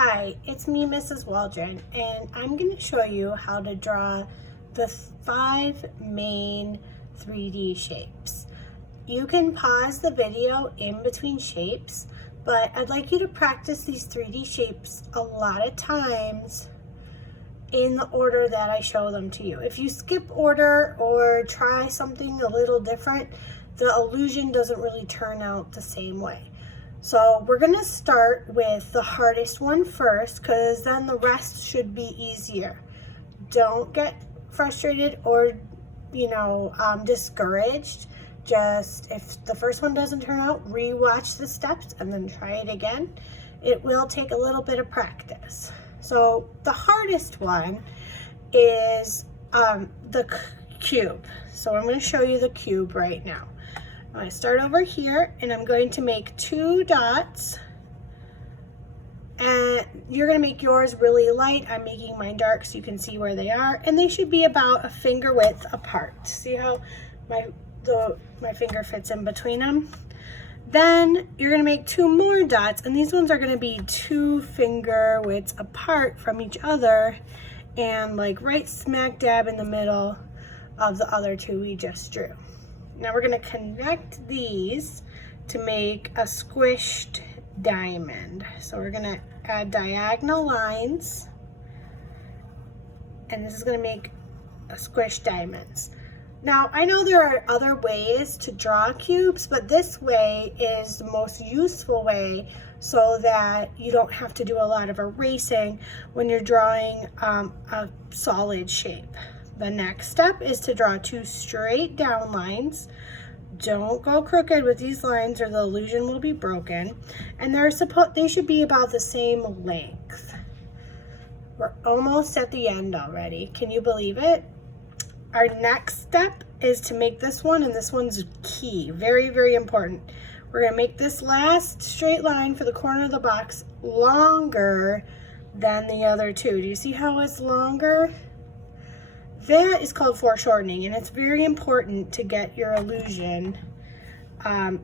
Hi, it's me, Mrs. Waldron, and I'm going to show you how to draw the 5 main 3D shapes. You can pause the video in between shapes, but I'd like you to practice these 3D shapes a lot of times in the order that I show them to you. If you skip order or try something a little different, the illusion doesn't really turn out the same way. So we're gonna start with the hardest one first, because then the rest should be easier. Don't get frustrated or discouraged. Just if the first one doesn't turn out, rewatch the steps and then try it again. It will take a little bit of practice. So the hardest one is the cube. So I'm going to show you the cube right now. I'm going to start over here and I'm going to make 2 dots, and you're going to make yours really light. I'm making mine dark so you can see where they are, and they should be about a finger width apart. See how my finger fits in between them? Then you're going to make 2 more dots, and these ones are going to be 2 finger widths apart from each other and like right smack dab in the middle of the other 2 we just drew. Now we're going to connect these to make a squished diamond. So we're going to add diagonal lines, and this is going to make a squished diamonds. Now, I know there are other ways to draw cubes, but this way is the most useful way so that you don't have to do a lot of erasing when you're drawing a solid shape. The next step is to draw 2 straight down lines. Don't go crooked with these lines or the illusion will be broken. And they should be about the same length. We're almost at the end already. Can you believe it? Our next step is to make this one, and this one's key, very, very important. We're going to make this last straight line for the corner of the box longer than the other 2. Do you see how it's longer? That is called foreshortening, and it's very important to get your illusion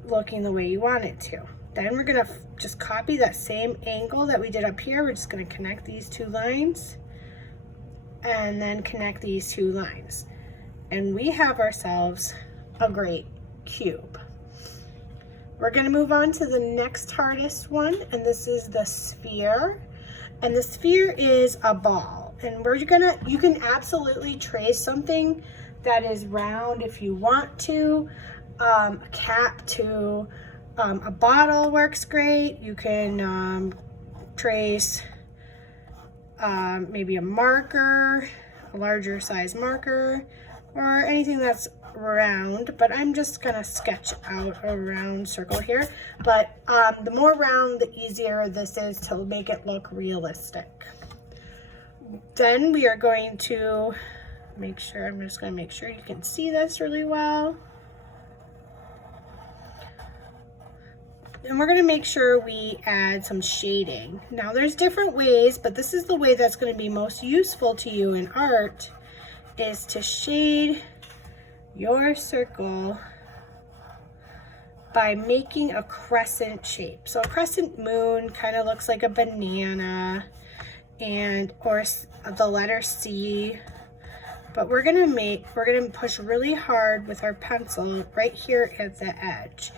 looking the way you want it to. Then we're going to just copy that same angle that we did up here. We're just going to connect these 2 lines and then connect these 2 lines. And we have ourselves a great cube. We're going to move on to the next hardest one, and this is the sphere. And the sphere is a ball. And you can absolutely trace something that is round if you want to. A cap to a bottle works great. You can trace maybe a marker, a larger size marker, or anything that's round, but I'm just gonna sketch out a round circle here. But the more round, the easier this is to make it look realistic. Then we are going to I'm just gonna make sure you can see this really well. And we're gonna make sure we add some shading. Now there's different ways, but this is the way that's gonna be most useful to you in art, is to shade your circle by making a crescent shape. So a crescent moon kind of looks like a banana or the letter C, but we're gonna push really hard with our pencil right here at the edge,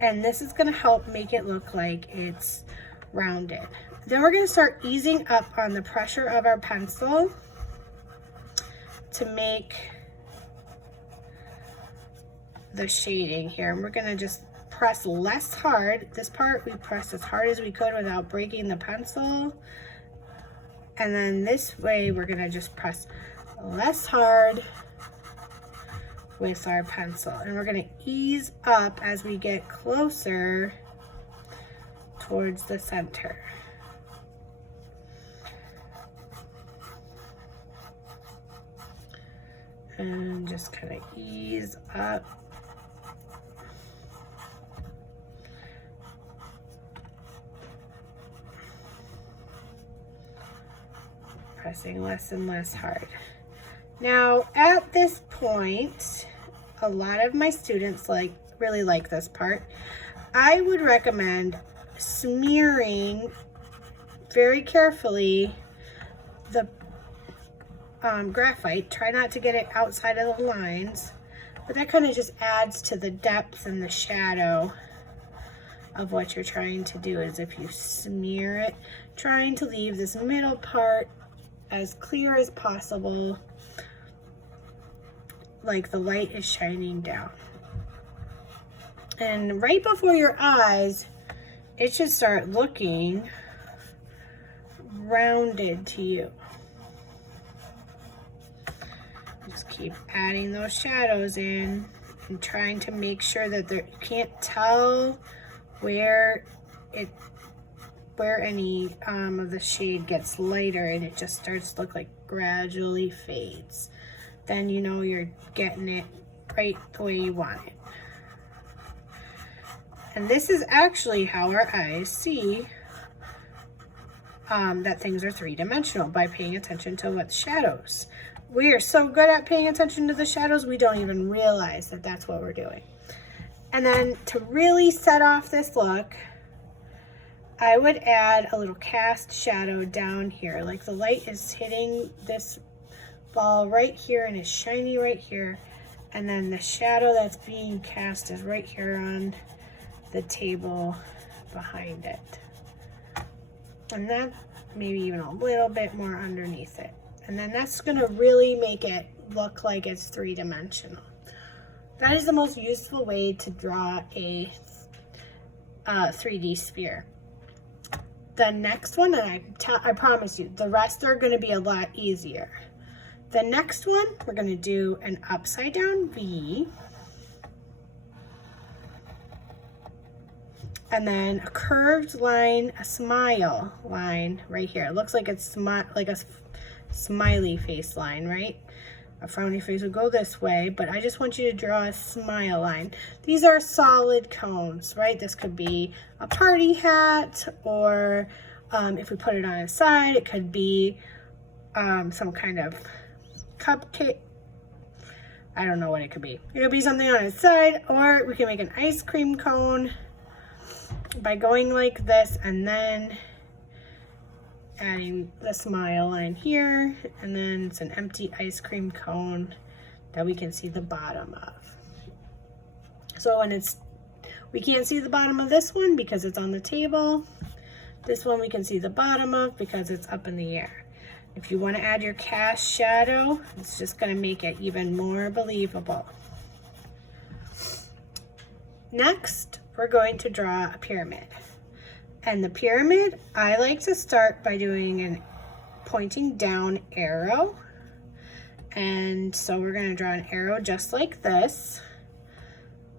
and this is gonna help make it look like it's rounded. Then we're gonna start easing up on the pressure of our pencil to make the shading here, and we're gonna just press less hard. This part we pressed as hard as we could without breaking the pencil, and then this way we're gonna just press less hard with our pencil, and we're gonna ease up as we get closer towards the center. And just kind of ease up. Pressing less and less hard. Now at this point, a lot of my students really like this part. I would recommend smearing very carefully the graphite. Try not to get it outside of the lines, but that kind of just adds to the depth and the shadow of what you're trying to do. Is if you smear it, trying to leave this middle part as clear as possible, like the light is shining down. And right before your eyes, it should start looking rounded to you. Just keep adding those shadows in and trying to make sure that you can't tell where any of the shade gets lighter and it just starts to look like gradually fades. Then you know you're getting it right the way you want it. And this is actually how our eyes see that things are three-dimensional, by paying attention to what shadows. We are so good at paying attention to the shadows, we don't even realize that that's what we're doing. And then to really set off this look, I would add a little cast shadow down here. Like the light is hitting this ball right here and it's shiny right here. And then the shadow that's being cast is right here on the table behind it. And then maybe even a little bit more underneath it. And then that's gonna really make it look like it's three-dimensional. That is the most useful way to draw a 3D sphere. The next one, and I promise you, the rest are gonna be a lot easier. The next one, we're gonna do an upside down V, and then a curved line, a smile line right here. It looks like it's like a smiley face line, right? A frowny face would go this way, but I just want you to draw a smile line. These are solid cones, right? This could be a party hat, or if we put it on its side, it could be some kind of cupcake. I don't know what it could be. It could be something on its side, or we can make an ice cream cone by going like this and then adding the smile line here, and then it's an empty ice cream cone that we can see the bottom of. So when we can't see the bottom of this one because it's on the table. This one we can see the bottom of because it's up in the air. If you want to add your cast shadow, it's just going to make it even more believable. Next, we're going to draw a pyramid. And the pyramid, I like to start by doing a pointing down arrow. And so we're going to draw an arrow just like this.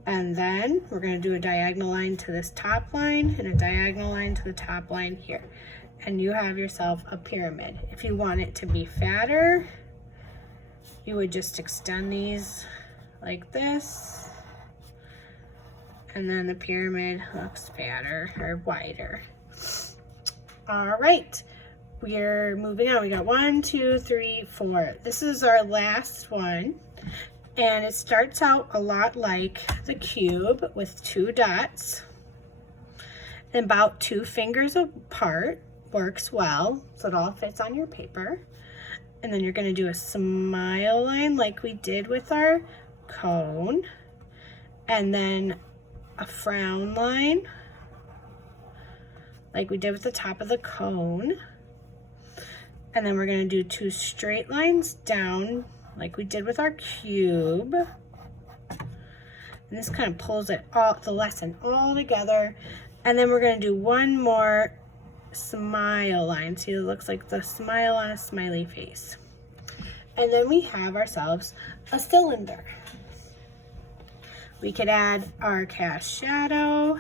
And then we're going to do a diagonal line to this top line and a diagonal line to the top line here. And you have yourself a pyramid. If you want it to be fatter, you would just extend these like this. And then the pyramid looks fatter or wider. All right, we're moving on. We got 1, 2, 3, 4. This is our last one. And it starts out a lot like the cube with 2 dots. And about 2 fingers apart. Works well, so it all fits on your paper. And then you're going to do a smile line like we did with our cone. And then a frown line like we did with the top of the cone. And then we're going to do 2 straight lines down like we did with our cube. And this kind of pulls the lesson all together. And then we're going to do 1 more smile line. See, it looks like the smile on a smiley face. And then we have ourselves a cylinder. We could add our cast shadow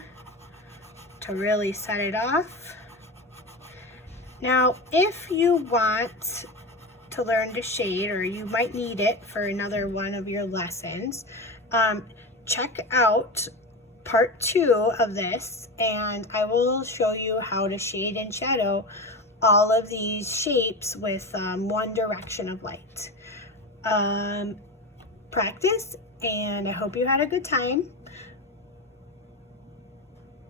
to really set it off. Now, if you want to learn to shade, or you might need it for another one of your lessons, check out part 2 of this, and I will show you how to shade and shadow all of these shapes with one direction of light. Practice, and I hope you had a good time.